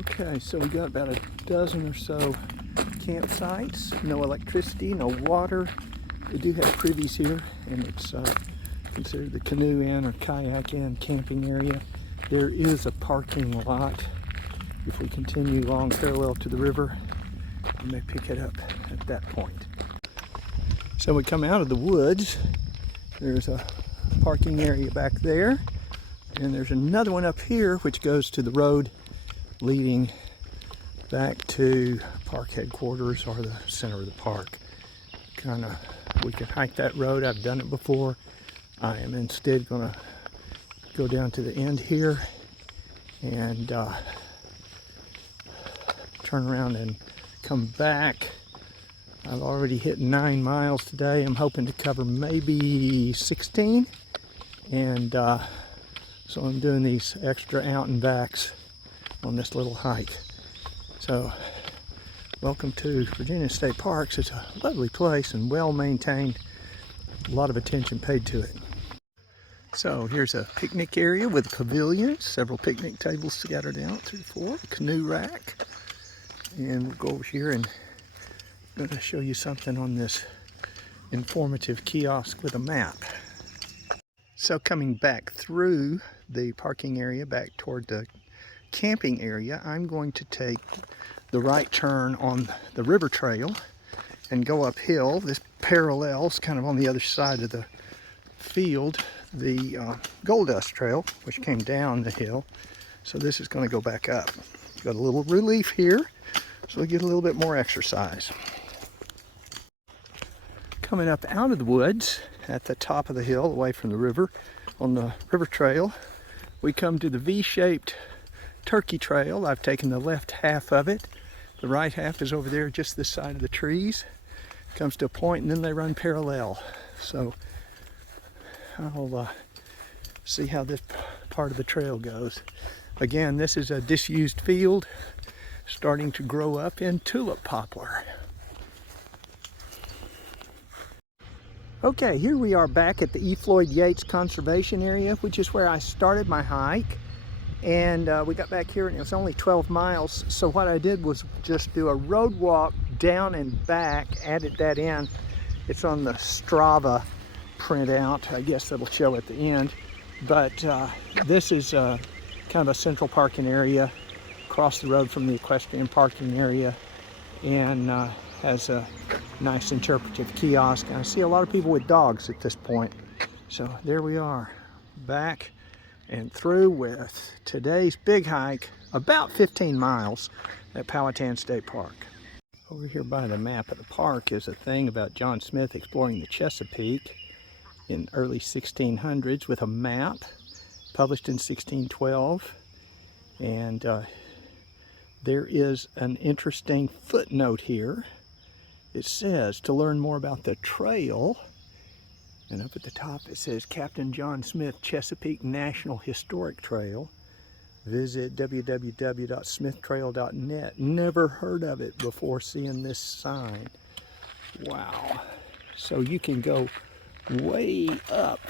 Okay, so we got about a dozen or so campsites. No electricity, no water. We do have privies here, and it's considered the canoe and or kayak and camping area. There is a parking lot. If we continue along parallel to the river, we may pick it up at that point. So we come out of the woods. There's a parking area back there, and there's another one up here which goes to the road leading back to park headquarters or the center of the park. We can hike that road. I've done it before. I am instead going to go down to the end here and turn around and come back. I've already hit 9 miles today. I'm hoping to cover maybe 16, and so I'm doing these extra out and backs on this little hike. So welcome to Virginia State Parks. It's a lovely place and well maintained. A lot of attention paid to it. So here's a picnic area with a pavilion, several picnic tables scattered out, 3 or 4, a canoe rack. And we'll go over here and I'm going to show you something on this informative kiosk with a map. So coming back through the parking area back toward the camping area, I'm going to take the right turn on the river trail and go uphill. This parallels kind of on the other side of the field the Gold Dust Trail, which came down the hill. So this is going to go back up. Got a little relief here, so we get a little bit more exercise. Coming up out of the woods at the top of the hill away from the river on the river trail, we come to the V-shaped Turkey Trail. I've taken the left half of it. The right half is over there just this side of the trees. Comes to a point and then they run parallel. So I'll see how this part of the trail goes. Again, this is a disused field starting to grow up in tulip poplar. Okay, here we are back at the E. Floyd Yates Conservation Area, which is where I started my hike. And we got back here and it was only 12 miles. So what I did was just do a road walk down and back, added that in. It's on the Strava printout. I guess that'll show at the end. But this is kind of a central parking area across the road from the equestrian parking area, and has a nice interpretive kiosk. And I see a lot of people with dogs at this point. So there we are, back and through with today's big hike, about 15 miles at Powhatan State Park. Over here by the map of the park is a thing about John Smith exploring the Chesapeake in early 1600s with a map published in 1612. And there is an interesting footnote here. It says, to learn more about the trail, and up at the top it says Captain John Smith Chesapeake National Historic Trail. Visit www.smithtrail.net. Never heard of it before seeing this sign. Wow. So you can go way up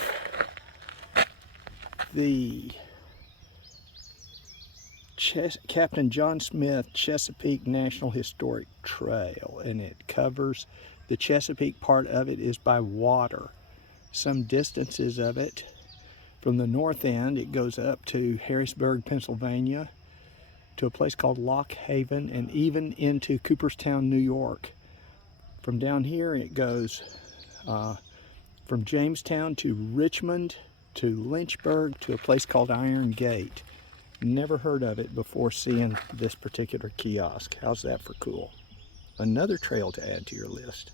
the Captain John Smith Chesapeake National Historic Trail, and it covers the Chesapeake part of it is by water. Some distances of it from the north end, it goes up to Harrisburg, Pennsylvania, to a place called Lock Haven, and even into Cooperstown, New York. From down here it goes from Jamestown to Richmond to Lynchburg to a place called Iron Gate. Never heard of it before seeing this particular kiosk. How's that for cool? Another trail to add to your list.